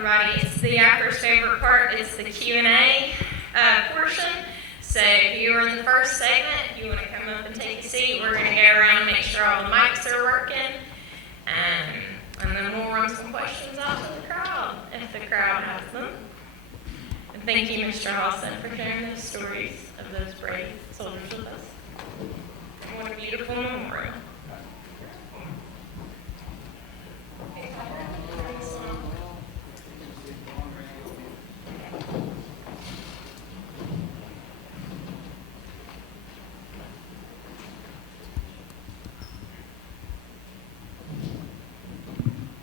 everybody. It's the Actor's favorite part. It's the Q&A portion. So if you were in the first segment, you want to come up and take a seat. We're going to go around and make sure all the mics are working. And then we'll run some questions out to the crowd, if the crowd has them. And thank you, Mr. Halstead, for sharing those stories of those brave soldiers with us. What a beautiful memorial.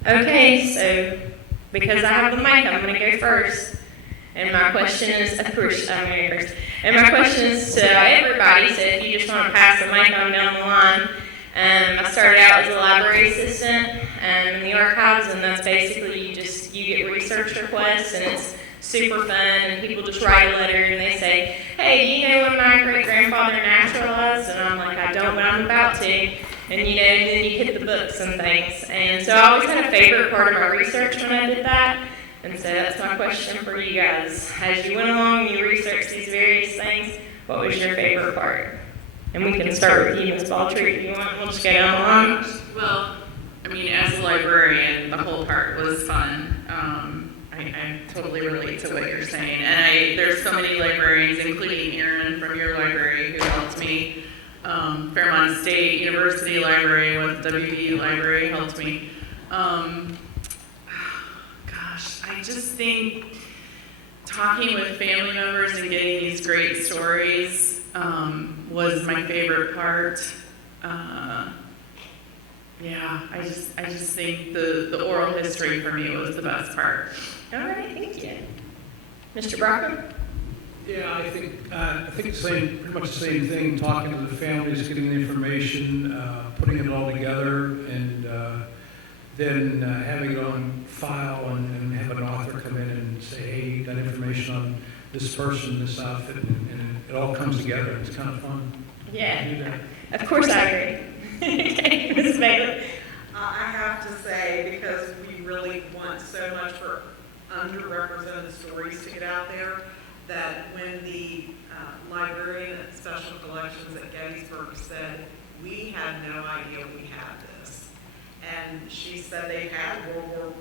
Okay, so because I have the mic, I'm going to go first. And my question is, of course, I'm going to go first. And my question is to everybody, so if you just want to pass the mic on down the line. I started out as a library assistant in the archives, and that's basically you get research requests, and it's super fun, and people just write a letter, and they say, hey, do you know when my great-grandfather naturalized? And I'm like, I don't, but I'm about to. And then you hit the books and things. And so I always had a favorite part of my research when I did that. And so that's my question for you guys. As you went along and you researched these various things, what was your favorite part? And we can start with you, Ms. Baldree, if you want. We'll just go down the line. Well, I mean, as a librarian, the whole part was fun. I totally relate to what you're saying. And there's so many librarians, including Erin from your library, who helped me. Fairmont State University Library with WVU Library helped me. I just think talking with family members and getting these great stories was my favorite part. I just think the oral history for me was the best part. All right, thank you. Mr. Brockman? Yeah, I think pretty much the same thing, talking to the families, getting the information, putting it all together, and then having it on file and have an author come in and say, hey, that information on this person, this outfit, and it all comes together. It's kind of fun. Yeah, of course I agree. Okay, Ms. Bailey. I have to say, because we really want so much for underrepresented stories to get out there, that when the librarian at Special Collections at Gettysburg said, we had no idea we had this. And she said they had World War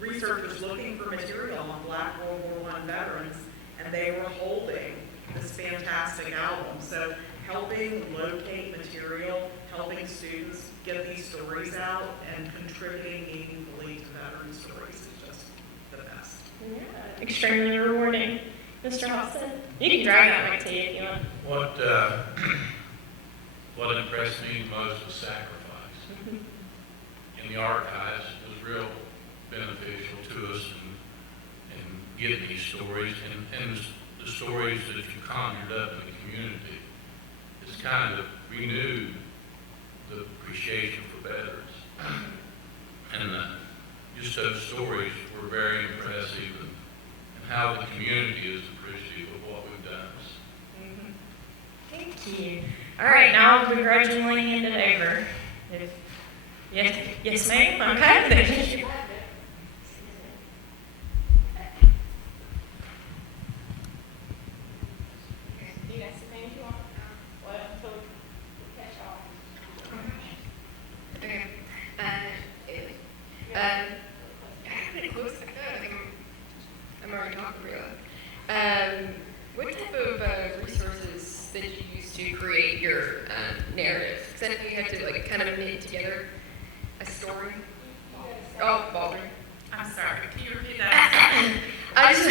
researchers looking for material on Black World War I veterans, and they were holding this fantastic album. So helping locate material, helping students get these stories out, and contributing meaningfully to veteran stories is just the best. Yeah, extremely rewarding. Mr. Halstead, you can drag that mic to you if you want. What impressed me most was sacrifice. In the archives, it was real beneficial to us in getting these stories, and the stories that you conjured up in the community. It's kind of renewed the appreciation for veterans. And just those stories were very impressive, and how the community is appreciative of what we've done. Thank you. All right, now I'll begrudgingly hand it over. Yes, ma'am. Okay. I'm already talking for you. What type of resources did you use to create your narrative? Because I know you had to kind of knit together a story. Oh, Baldree. I'm sorry, can you repeat that? I just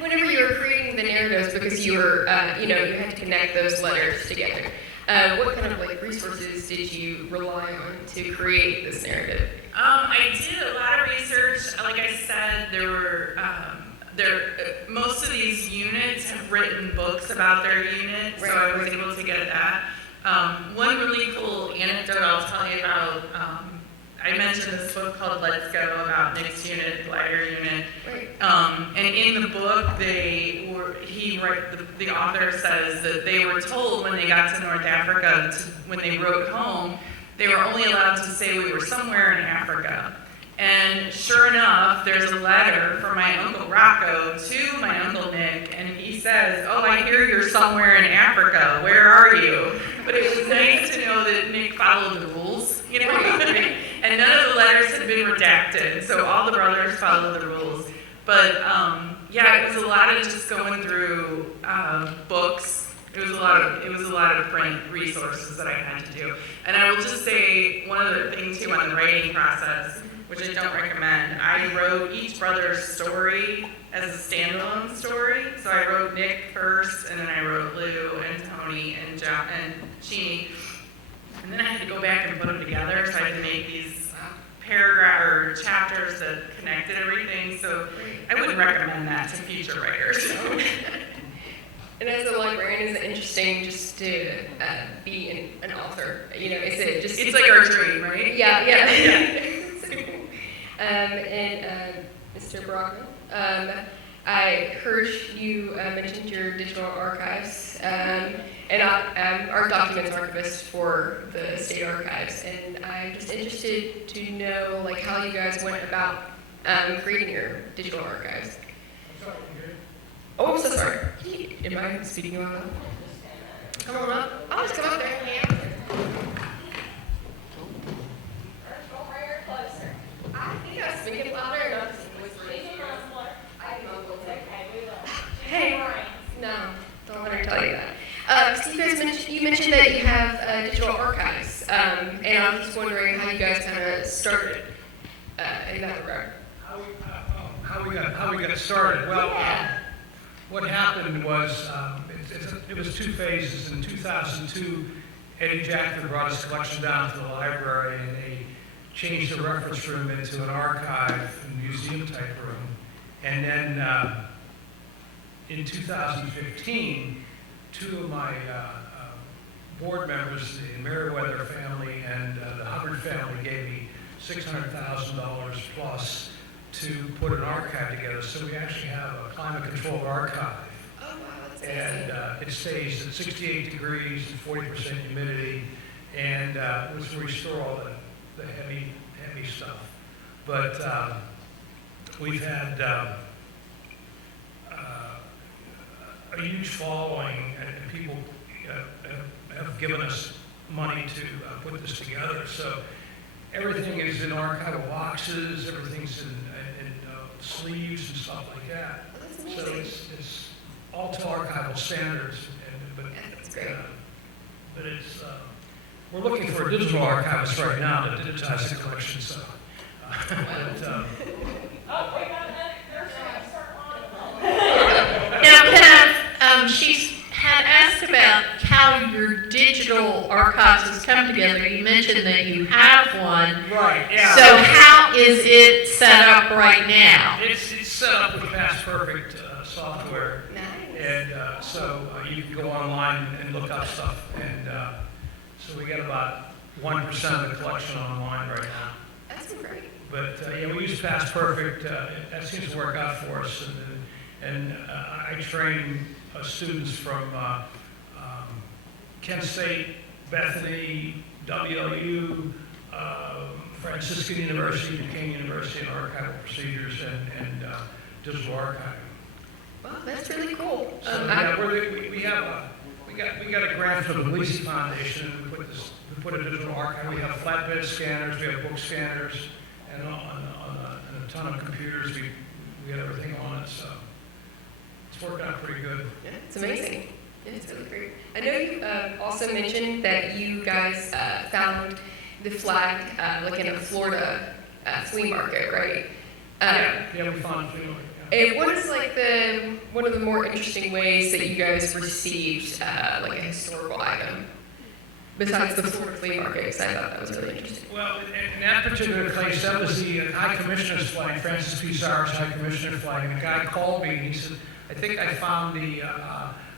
whenever you were creating the narratives, because you were, you had to connect those letters together. What kind of resources did you rely on to create this narrative? I did a lot of research. Like I said, there were most of these units have written books about their unit, so I was able to get that. One really cool anecdote I'll tell you about. I mentioned this book called Let's Go about mixed unit, glider unit. And in the book, the author says that they were told when they got to North Africa, when they wrote home, they were only allowed to say we were somewhere in Africa. And sure enough, there's a letter from my Uncle Rocco to my Uncle Nick, and he says, "Oh, I hear you're somewhere in Africa. Where are you?" But it was nice to know that Nick followed the rules, you know? And none of the letters had been redacted, so all the brothers followed the rules. But yeah, it was a lot of just going through books. It was a lot of print resources that I had to do. And I will just say one other thing too on the writing process, which I don't recommend. I wrote each brother's story as a standalone story. So I wrote Nick first, and then I wrote Lou and Tony and John and Sheeny. And then I had to go back and put them together. So I had to make these paragraph or chapters that connected everything. So I wouldn't recommend that to future writers. And as a librarian, is it interesting just to be an author? You know, is it just... It's like our dream, right? Yeah, yeah. So cool. And Mr. Brockman, I heard you mentioned your digital archives, and I'm art documents archivist for the state archives, and I'm just interested to know like how you guys went about creating your digital archives. Oh, I'm so sorry. Am I speaking loud? Come on up. I'll just come up there. Yeah. I think I was speaking louder enough to whisper. Hey. No, don't let her tell you that. So you mentioned that you have digital archives, and I was just wondering how you guys kind of started in that regard. How we got started? Well, what happened was it was two phases. In 2002, Eddie Jackson brought his collection down to the library, and they changed the reference room into an archive and museum type room. And then in 2015, two of my board members, the Merriweather family and the Hubbard family, gave me $600,000 plus to put an archive together. So we actually have a climate-controlled archive. Oh, wow, that's And it stays at 68 degrees and 40% humidity, and which we store all the heavy stuff. But we've had a huge following, and people have given us money to put this together. So everything is in archival boxes, everything's in sleeves and stuff like that. Oh, So it's all to archival standards. That's great. But it's we're looking for a digital archivist right now to digitize the collection. So, Now, she had asked about how your digital archives has come together. You mentioned that you have one. right. Yeah. So how is it set up right now? It's set up with Past Perfect software, Nice. and so you can go online and look up stuff. And so we got about 1% of the collection online right now. That's great. But yeah, we use Past Perfect. That seems to work out for us. And I train students from Kent State, Bethany, WLU, Franciscan University, Duquesne University, and archival procedures and digital archiving. Wow, that's really cool. So yeah, we got a grant from the Lisi Foundation. We put a digital archive. We have flatbed scanners, we have book scanners, and on a ton of computers. We have everything on it. So it's worked out pretty good. Yeah, it's amazing. Yeah, it's really great. I know you also mentioned that you guys found the flag like in a Florida flea market, right? Yeah, we found flea market. Yeah. And what is like one of the more interesting ways that you guys received like a historical item besides the Florida flea market? Because I thought that was really interesting. Well, in that particular case, that was the High Commissioner's flag, Francis P. Sauer's High Commissioner flag. And a guy called me and he said, "I think I found the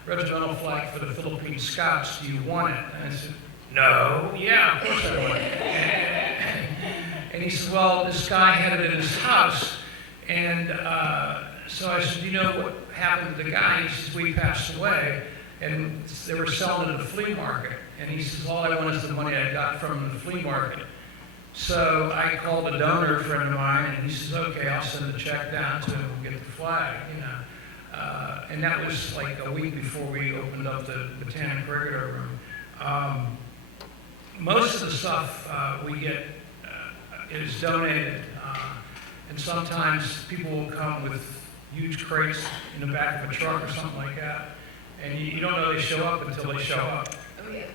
regimental flag for the Philippine Scouts. Do you want it?" And I said, "No." "Yeah, of course I want it." And he said, "Well, this guy had it in his house." And so I said, "You know what happened to the guy?" He says, "We passed away, and they were selling it at the flea market." And he says, "All I want is the money I got from the flea market." So I called a donor friend of mine, and he says, okay, I'll send a check down to him and get the flag, you know. And that was like a week before we opened up the Botanic Regular Room. Most of the stuff we get is donated, and sometimes people will come with huge crates in the back of a truck or something like that, and you don't know they show up until they show up. Oh, yeah.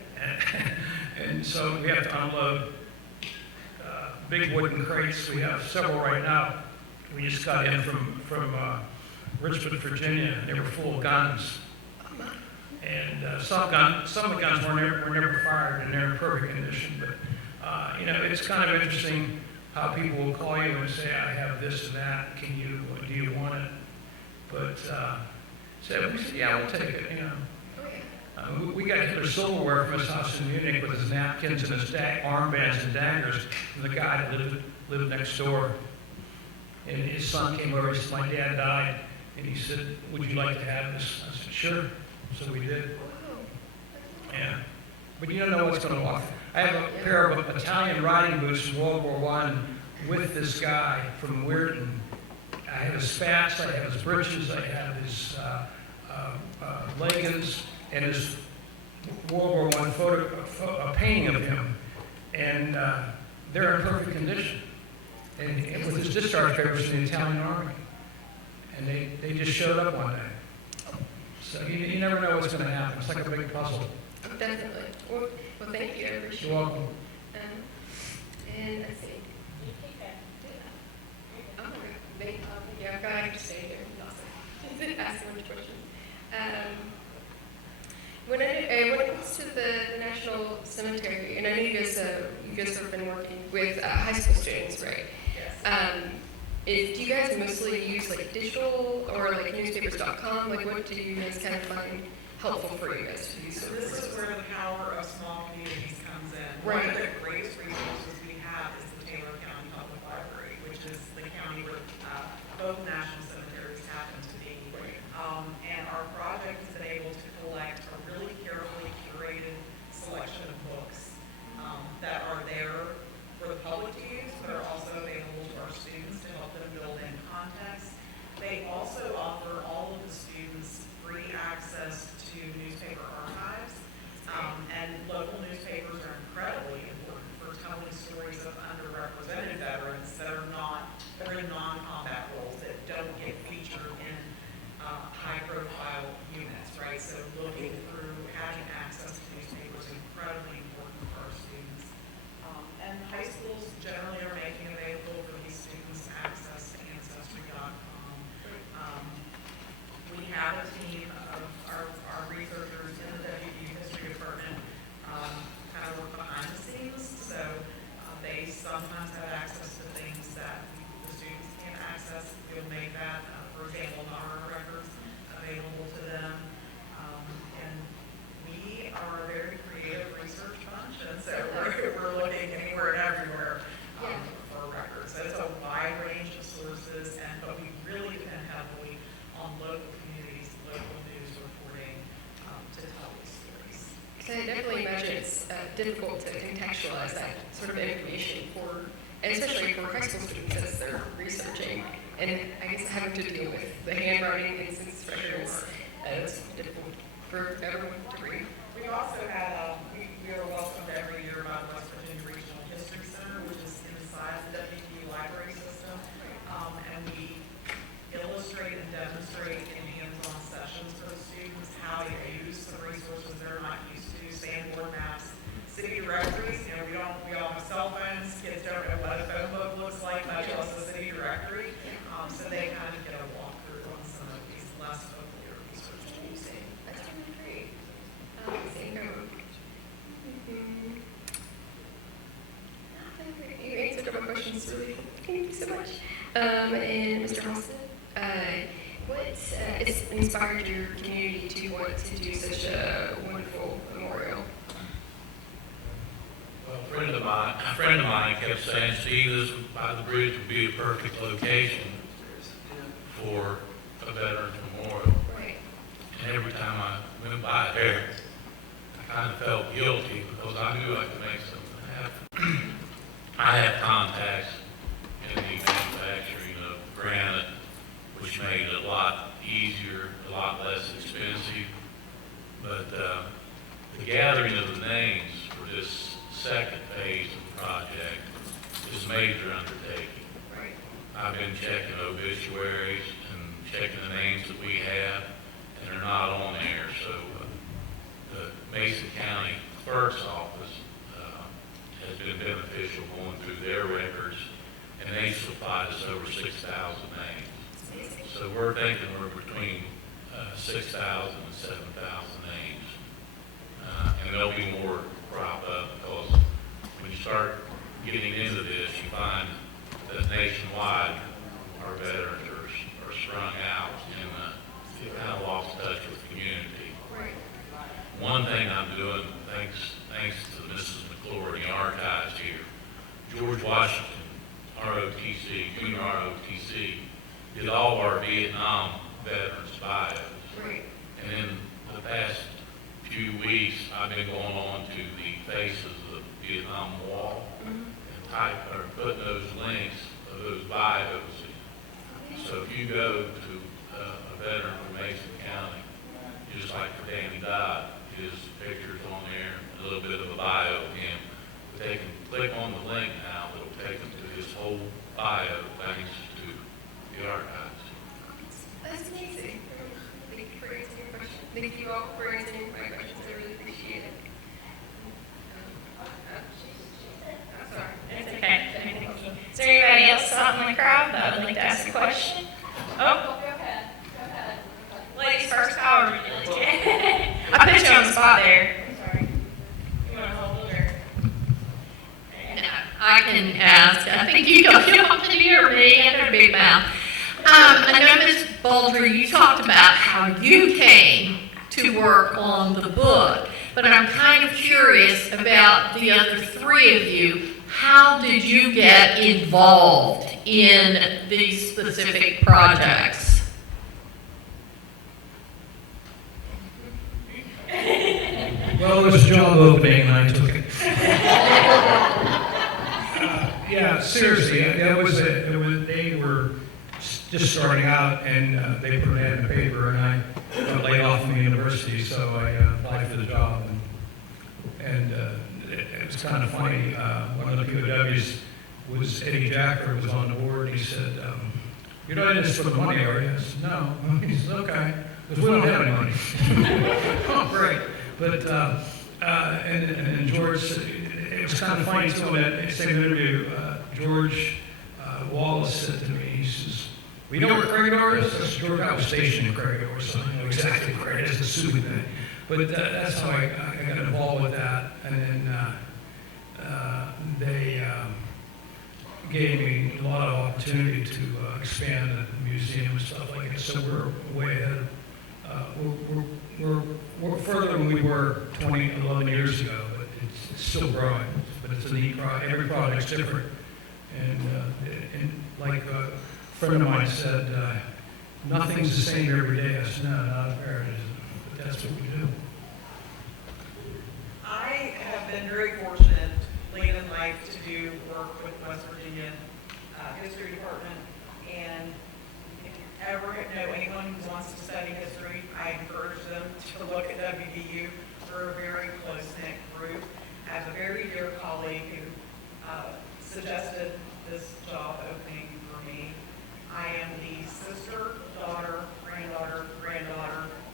And so we have to unload big wooden crates. We have several right now. We just got in from Richmond, Virginia. They were full of guns. And some of the guns were never fired, and they're in perfect condition. But you know, it's kind of interesting how people will call you and say, "I have this and that. Do you want it?" But so we said, "Yeah, we'll take it." You know, we got Hitler silverware from his house in Munich with his napkins and his armbands and daggers from the guy that lived next door. And his son came over and said, "My dad died," and he said, "Would you like to have this?" I said, "Sure." So we did. Yeah. But you don't know what's going to walk. I have a pair of Italian riding boots from World War I with this guy from Weirton. I have his spats, I have his breeches, I have his leggings, and his World War I painting of him. And they're in perfect condition. And with his discharge papers from the Italian Army. And they just showed up one day. So you never know what's going to happen. It's like a big puzzle. Definitely. Well, thank you. I appreciate it. You're welcome. And let's see. Oh, yeah, I've got to stay there. Awesome. Ask a bunch of questions. When it comes to the National Cemetery, and I know you guys have been working with high school students, right? Yes. Do you guys mostly use like digital or like newspapers.com? Like what do you guys kind of find helpful for you guys to use? So this is where the power of small communities comes in. Right. One of the greatest resources we have is the Taylor County Public Library, which is the county where both national cemeteries happen to be. And our project has been able to collect a really carefully curated selection of books that are there for the public to use, but are also available to our students to help them build in context. They also offer all of the students free access to newspaper archives, and local newspapers are incredibly important for telling stories of underrepresented veterans that are in non-combat roles that don't get featured in high-profile units, right? So looking through, having access to newspapers is incredibly important for our students. And high schools generally are making available for these students access to Ancestry.com. We have a team of our researchers in the WVU History Department kind of work behind the scenes, so they sometimes have access to things that the students can't access. We'll make that, for example, honor records available to them. And we are a very creative research function, so we're looking anywhere and everywhere for records. So it's a wide range of sources, but we really depend heavily on local communities, local news reporting to tell these stories. So I definitely imagine it's difficult to contextualize that sort of information and especially for high school students as they're researching. And I guess having to deal with the handwriting and census records, it's difficult for everyone to read. We also had, we are welcomed every year by the West Virginia Regional History Center, which is inside the WVU library system. And we illustrate and demonstrate in hands-on sessions for the students how to use the resources they're not used to, sandboard maps, city directories. You know, we all have cell phones. Kids don't know what a phone book looks like, much less a city directory. So they kind of get a walkthrough on some of these less familiar research tools. That's really great. You answered all my questions really well. Thank you so much. And Mr. Halstead, what has inspired your community to want to do such a wonderful memorial? Well, a friend of mine kept saying, "Steve, this by the bridge would be a perfect location for a veterans memorial." Right. And every time I went by there, I kind of felt guilty because I knew I could make something happen. I have But the gathering of the names for this second phase of the project is a major undertaking. Right. I've been checking obituaries and checking the names that we have, and they're not on there. So the Mason County Clerk's Office has been beneficial going through their records, and they supplied us over 6,000 names. So we're thinking we're between 6,000 and 7,000 names. And there'll be more crop up because when you start getting into this, you find that nationwide our veterans are strung out and you've kind of lost touch with the community. Right. One thing I'm doing, thanks to Mrs. McClure in the archives here, George Washington, ROTC, Junior ROTC, did all of our Vietnam veterans bios. Right. And in the past few weeks, I've been going on to the faces of the Vietnam Wall and putting those links of those bios in. So if you go to a veteran from Mason County, just like for Danny Dodd, his picture's on there, a little bit of a bio of him. But they can click on the link now, it'll take them to his whole bio thanks to the archives. That's amazing. Thank you for answering your question. Thank you all for answering my questions. I really appreciate it. I'm sorry. It's okay. Thank you. Is there anybody else out in the crowd that would like to ask a question? Oh, Go ahead. ladies first, however you like it. I put you on the spot there. I'm sorry. You want to hold it or? I can ask. I think you don't have to hear me. I got a big mouth. I know, Ms. Baldree, you talked about how you came to work on the book, but I'm kind of curious about the other three of you. How did you get involved in these specific projects? Well, it was a job opening and I took it. Yeah, seriously, they were just starting out and they put an ad in the paper and I got laid off from the university, so I applied for the job. And it was kind of funny, one of the POWs was Eddie Jacker, was on the board. He said, "You're not in this for the money, are you?" I said, "No." He said, "Okay," because we don't have any money. Oh, great. But, and George, it was kind of funny too, in that same interview, George Wallace said to me, he says, "We know where Craigor is?" I said, "George, I was stationed in Craigor, so I know exactly where it is, the soothing thing." But that's how I got involved with that. And then they gave me a lot of opportunity to expand the museum and stuff like that. So we're way ahead. We're further than we were 11 years ago, but it's still growing. But it's a neat project. Every project's different. And like a friend of mine said, nothing's the same every day. I said, "No, not fair, it isn't." But that's what we do. I have been very fortunate late in life to do work with West Virginia History Department. And if you ever know anyone who wants to study history, I encourage them to look at WVU. We're a very close-knit group. I have a very dear colleague who suggested this job opening for me. I am the sister, daughter, granddaughter,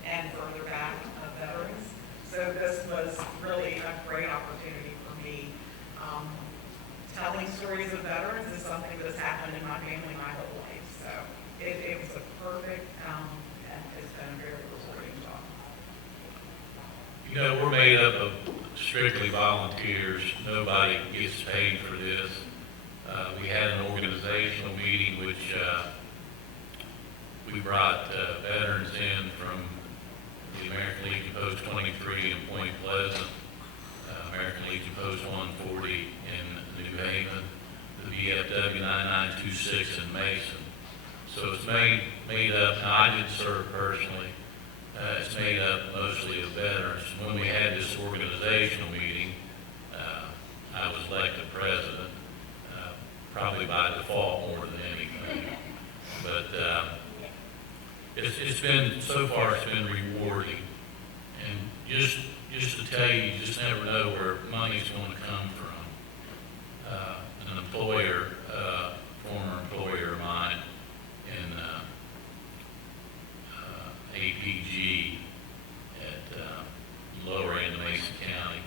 and further back of veterans. So this was really a great opportunity for me. Telling stories of veterans is something that's happened in my family my whole life. So it was a perfect, and it's been a very rewarding job. You know, we're made up of strictly volunteers. Nobody gets paid for this. We had an organizational meeting which we brought veterans in from the American Legion Post 23 in Point Pleasant, American Legion Post 140 in New Haven, the VFW 9926 in Mason. So it's made up, now I didn't serve personally, it's made up mostly of veterans. When we had this organizational meeting, I was elected president, probably by default more than anything. But it's been, so far it's been rewarding. And just to tell you, you just never know where money's going to come from. An employer, former employer of mine in APG at lower end of Mason County,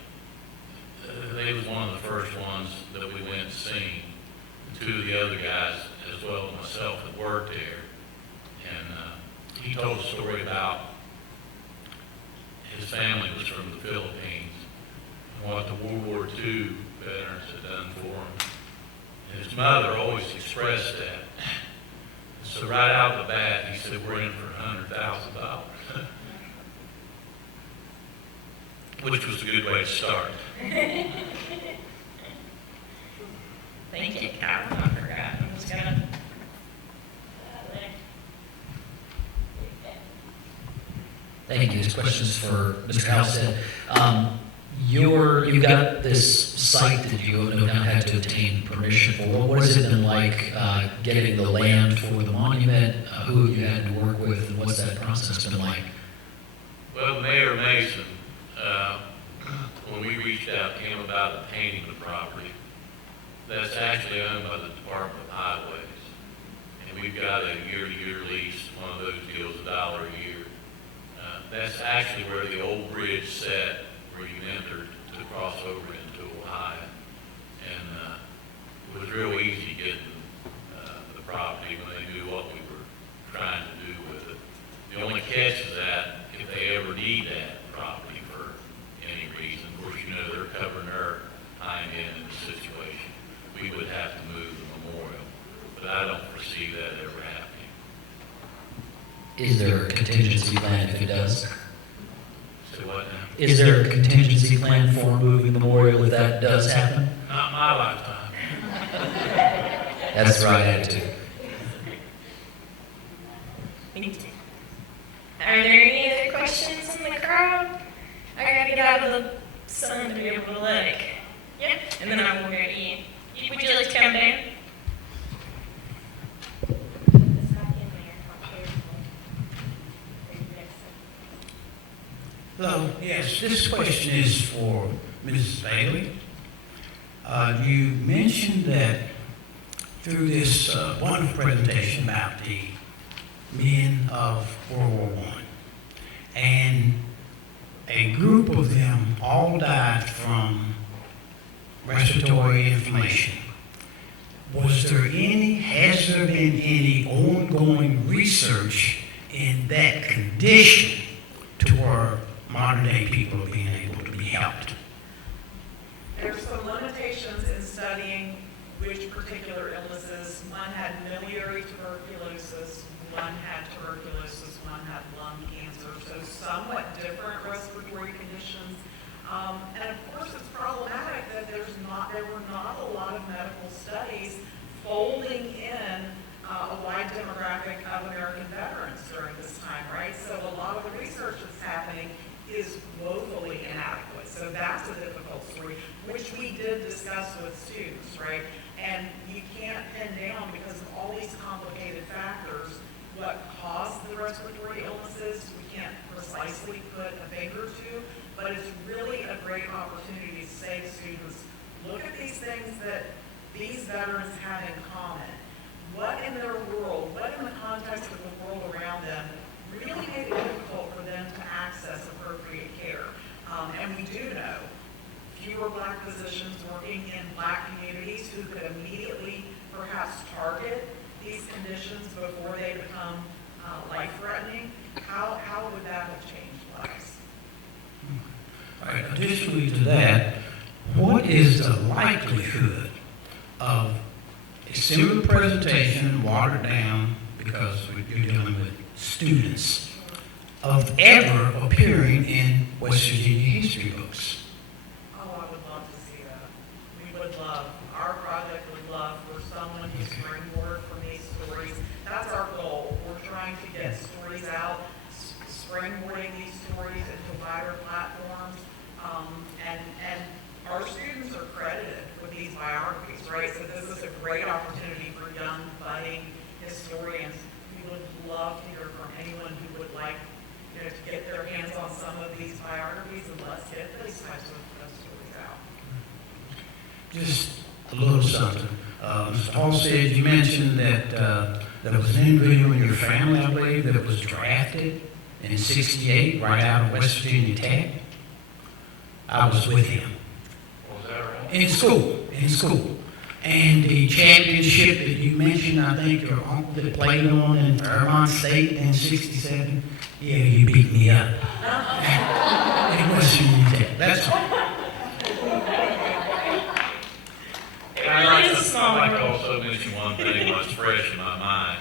they was one of the first ones that we went and seen. And two of the other guys, as well as myself, that worked there. And he told a story about his family was from the Philippines and what the World War II veterans had done for him. And his mother always expressed that. So right out of the bat, he said, we're in for $100,000. Which was a good way to start. Thank you, Kyle. I forgot. I was gonna. Thank you. This question is for Mr. Halstead. You've got this site that you no doubt had to obtain permission for. What has it been like getting the land for the monument? Who have you had to work with, and what's that process been like? Well, Mayor Mason, when we reached out to him about obtaining the property, that's actually owned by the Department of Highways. And we've got a year-to-year lease, one of those deals, $1 a year. That's actually where the old bridge sat, where you entered to cross over into Ohio. And it was real easy getting the property when they knew what we were trying to do with it. The only catch is that if they ever need that property for any reason, of course, you know, they're covering their hind end in the situation, we would have to move the memorial. But I don't foresee that ever happening. Is there a contingency plan if it does? So what now? Is there a contingency plan for moving the memorial if that does happen? Not my lifetime. That's the right attitude. Thank you. Are there any other questions in the crowd? I gotta get out of the sun to be able to look. Yep. And then I will go to you. Would you like to come down? Hello, yes, this question is for Mrs. Bailey. You mentioned that through this wonderful presentation about the men of World War I, and a group of them all died from respiratory inflammation. Has there been any ongoing research in that condition to where modern day people are being able to be helped? There's some limitations in studying which particular illnesses. One had miliary tuberculosis, one had tuberculosis, one had lung cancer, so somewhat different respiratory conditions. And of course, it's problematic that there were not a lot of medical studies folding in a wide demographic of American veterans during this time, right? So a lot of the research that's happening is woefully inadequate. So that's a difficult story, which we did discuss with students, right? And you can't pin down, because of all these complicated factors, what caused the respiratory illnesses. We can't precisely put a finger to, but it's really a great opportunity to say to students, look at these things that these veterans have in common. What in their world, what in the context of the world around them really made it difficult for them to access appropriate care. And we do know fewer Black physicians working in Black communities who could immediately perhaps target these conditions before they become life-threatening. How would that have changed lives? All right, additionally to that, what is the likelihood of a similar presentation, watered down, because you're dealing with students, of ever appearing in West Virginia history books? Oh, I would love to see that. We would love, our project would love for someone to springboard from these stories. That's our goal. We're trying to get stories out, springboarding these stories into wider platforms. And our students are credited with these biographies, right? So this is a great opportunity for young, budding historians. We would love to hear from anyone who would like, to get their hands on some some of these biographies and let's get those types of stories out. Just a little something. Mr. Halstead, you mentioned that there was an individual in your family, I believe, that was drafted in '68 right out of West Virginia Tech. I was with him. Was that right? In school. And the championship that you mentioned, I think your uncle that played on in Vermont State in '67, yeah, you beat me up. In West Virginia Tech, that's all. It is a small I'd like to world. also mention one thing that's fresh in my mind.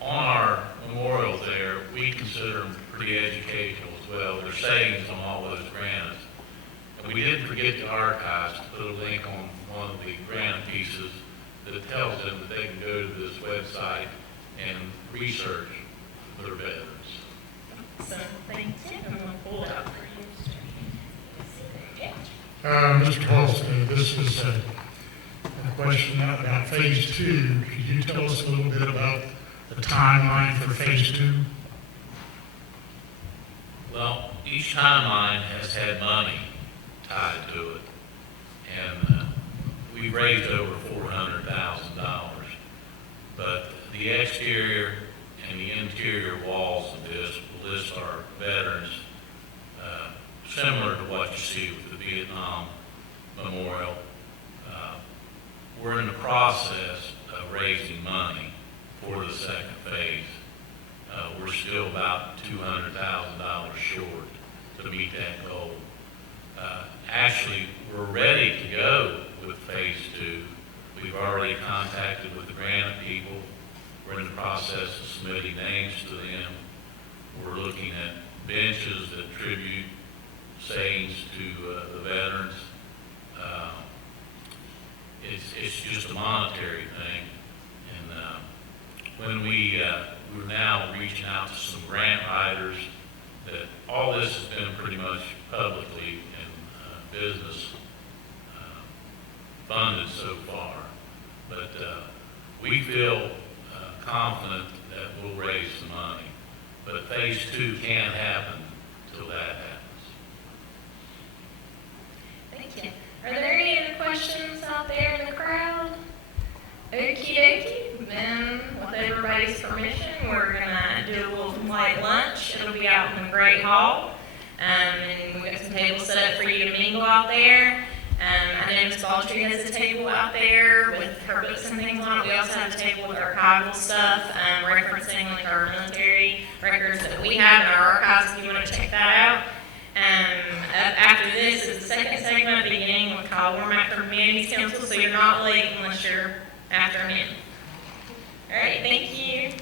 On our memorials there, we consider them pretty educational as well. There's sayings on all those granites. And we didn't forget the archives to put a link on one of the granite pieces that tells them that they can go to this website and research their veterans. So, thank you. I'm going to pull it out for you. Mr. Halstead, this is a question about phase two. Could you tell us a little bit about the timeline for phase two? Well, each timeline has had money tied to it, and we raised over $400,000. But the exterior and the interior walls of this will list our veterans, similar to what you see with the Vietnam Memorial. We're in the process of raising money for the second phase. We're still about $200,000 short to meet that goal. Actually, we're ready to go with phase two. We've already contacted with the granite people. We're in the process of submitting names to them. We're looking at benches that tribute sayings to the veterans. It's just a monetary thing. And when we're now reaching out to some grant writers, that all this has been pretty much publicly and business funded so far. But we feel confident that we'll raise some money. But phase two can't happen until that happens. Thank you. Are there any other questions out there in the crowd? Okie dokie. Then, with everybody's permission, we're gonna do a little light lunch. It'll be out in the Great Hall. And we've got some tables set up for you to mingle out there. I know Ms. Baldree has a table out there with her books and things on it. We also have a table with archival stuff, referencing like our military records that we have in our archives if you want to check that out. After this is the second segment, beginning with Kyle Warmack from Communities Council, so you're not late unless you're after him. All right, thank you.